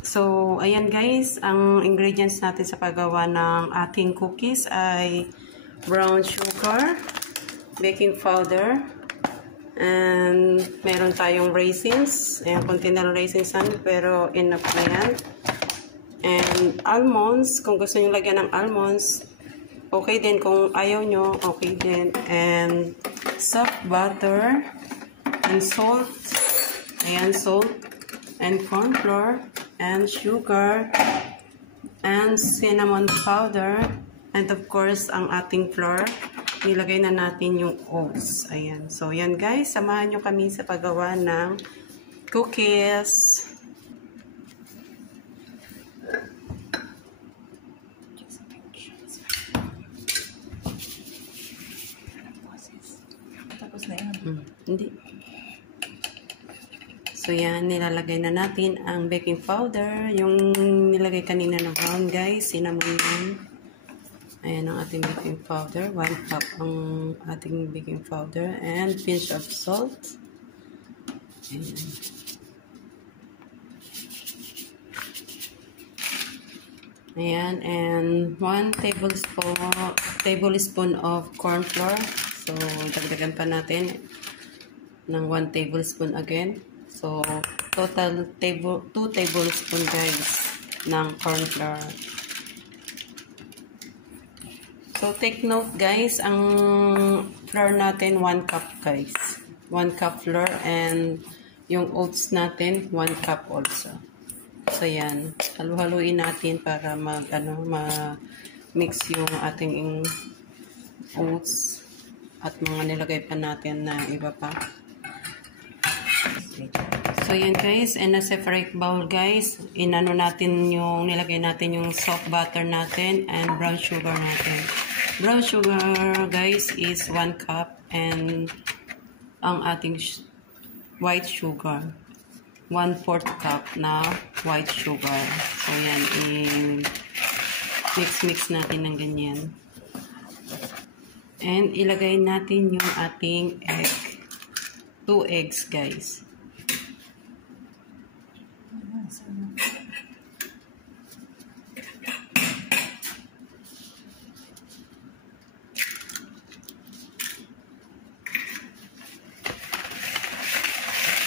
So, ayan guys, ang ingredients natin sa paggawa ng ating cookies ay brown sugar, baking powder, and meron tayong raisins. Ayan, konti na lang raisins namin, pero enough na yan. And almonds, kung gusto nyo lagyan ng almonds, okay din. Kung ayaw nyo, okay din. And soft butter, and salt. Ayan, salt, and corn flour, and sugar, and cinnamon powder, and of course, ang ating flour. Nilagay na natin yung oats. Ayan. So, yan guys. Samahan nyo kami sa paggawa ng cookies. Tapos na yan. Hindi. So, yan. Nilalagay na natin ang baking powder. Yung nilagay kanina na brown, guys. Cinnamon yan. Ayan ang ating baking powder. 1 cup ang ating baking powder. And pinch of salt. Ayan. Ayan. And 1 tablespoon of corn flour. So, dagdagan pa natin ng 1 tablespoon again. So, total 2 tablespoon guys ng corn flour. So, take note guys, ang flour natin 1 cup guys. 1 cup flour and yung oats natin 1 cup also. So, yan. Halu-haluin natin para ma-mix yung ating oats at mga nilagay pa natin na iba pa. So, yan guys. In a separate bowl guys, inano natin yung, nilagay natin yung soft butter natin and brown sugar natin. Brown sugar guys is 1 cup and ang ating white sugar 1/4 cup na white sugar. So, yan. Mix natin ng ganyan. And ilagay natin yung ating egg. 2 eggs guys.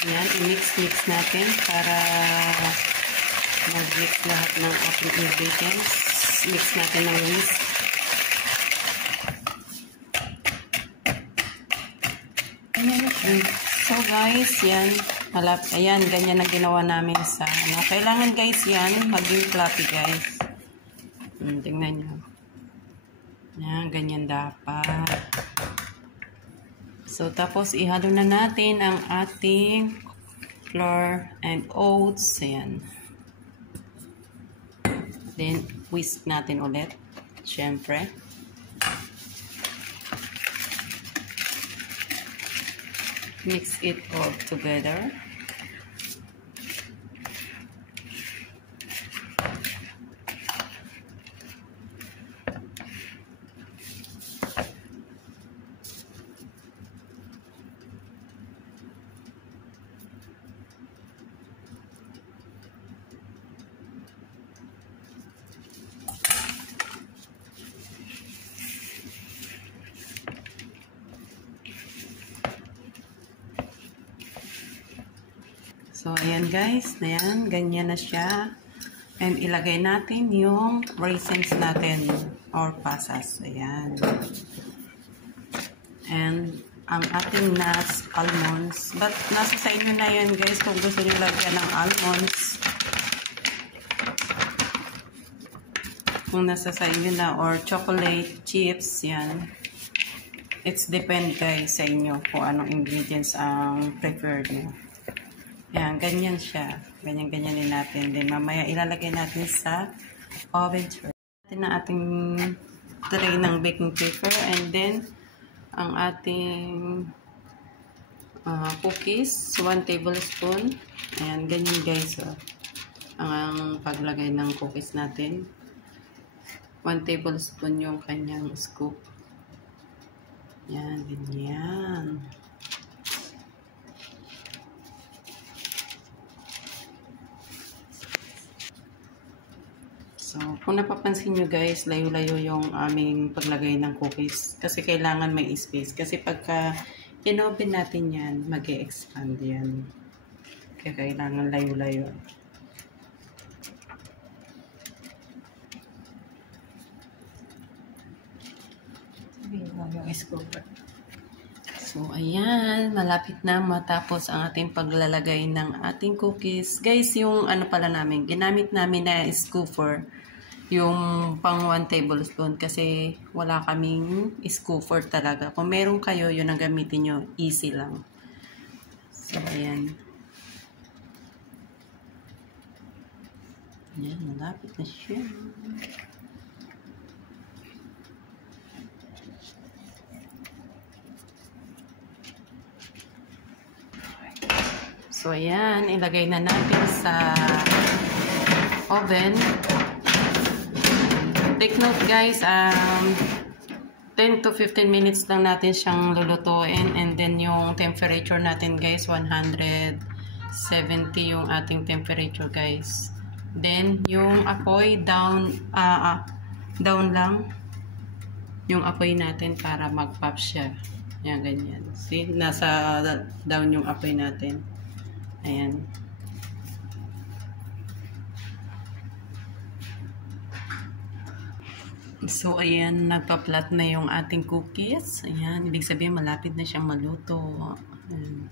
Yan, i-mix natin para mag-mix lahat ng ating ingredients. Mix natin ng whisk. So guys, yan. Ayan, ganyan na ginawa namin sa ano. Kailangan guys yan, maging fluffy guys. Tingnan nyo. Yan, ganyan dapat. So, tapos ihalo na natin ang ating flour and oats. Ayan. Then, whisk natin ulit. Siyempre. Mix it all together. So, ayan guys. Ayan, ganyan na siya. And ilagay natin yung raisins natin or pasas. Ayan. And ang ating nuts, almonds. But nasa sa inyo na yan guys kung gusto nyo lagyan ng almonds. Kung nasa sa inyo na or chocolate chips, yan. It's depend guys sa inyo kung anong ingredients ang preferred nyo. Yan, ganyan siya. Ganyan-ganyan din natin. Then, mamaya ilalagay natin sa oven tray. Natin na ating tray ng baking paper. And then, ang ating cookies. 1 tablespoon. Ayan, ganyan guys. Ang paglagay ng cookies natin. 1 tablespoon yung kanyang scoop. Yan, ganyan. So, kung napapansin nyo guys, layo-layo yung aming paglagay ng cookies. Kasi kailangan may space. Kasi pagka in-oven natin yan, mag-e-expand yan. Kaya kailangan layo-layo. Yung scooper. So, ayan. Malapit na matapos ang ating paglalagay ng ating cookies. Guys, yung ano pala namin, ginamit namin na scooper, yung pang 1 tablespoon kasi wala kaming scooper talaga. Kung meron kayo, yun ang gamitin nyo. Easy lang. So, ayan. Ayan, malapit na siya. So, ayan. Ilagay na natin sa oven. Take note guys, 10 to 15 minutes lang natin siyang lulutuin. And then, yung temperature natin guys, 170 yung ating temperature guys. Then, yung apoy, down lang yung apoy natin para mag-pop siya. Yan, ganyan. See, nasa down yung apoy natin. Ayan. So, ayan, nagpa-flat na yung ating cookies. Ayan, ibig sabihin malapit na siyang maluto. Ayan.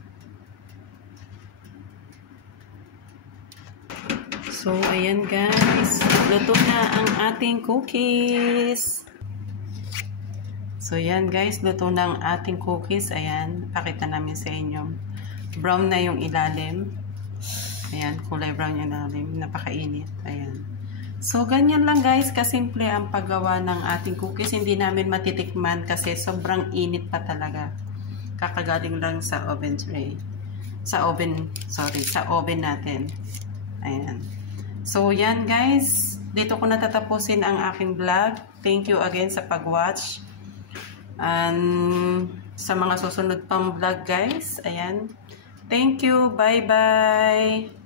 So, ayan guys, luto na ang ating cookies. So, ayan guys, luto na ang ating cookies. Ayan, pakita namin sa inyo. Brown na yung ilalim. Ayan, kulay brown yung ilalim. Napakainit. Ayan. So, ganyan lang guys, kasimple ang paggawa ng ating cookies. Hindi namin matitikman kasi sobrang init pa talaga. Kakagaling lang sa oven tray. Sa oven natin. Ayan. So, yan guys. Dito ko natatapusin ang aking vlog. Thank you again sa pag-watch. And sa mga susunod pang vlog guys. Ayan. Thank you. Bye-bye.